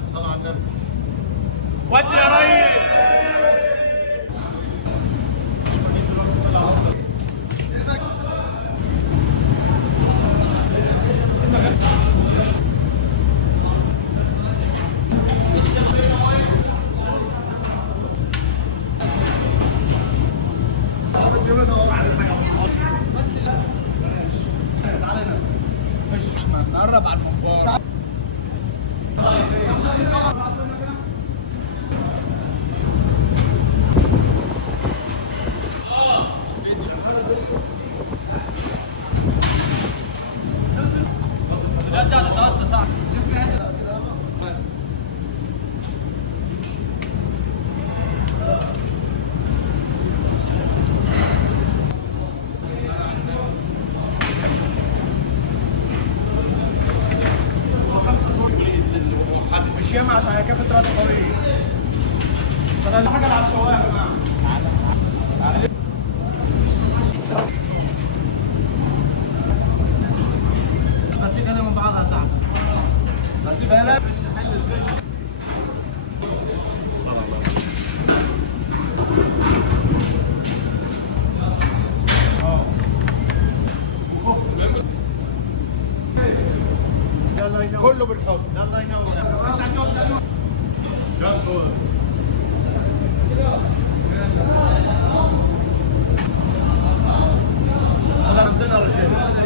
بالصلاة على النبي. ودي يا ريس. نقرب على المنبار. لا تتوسع صح. مش ياما عشان كده كنت رايح طريق. بس انا حاجه على الشوارع يا جماعه. برتي كده من بعضها صعب. السلام. كله بالحب. الله ينور. مش عندهم يلا. عندنا رجال.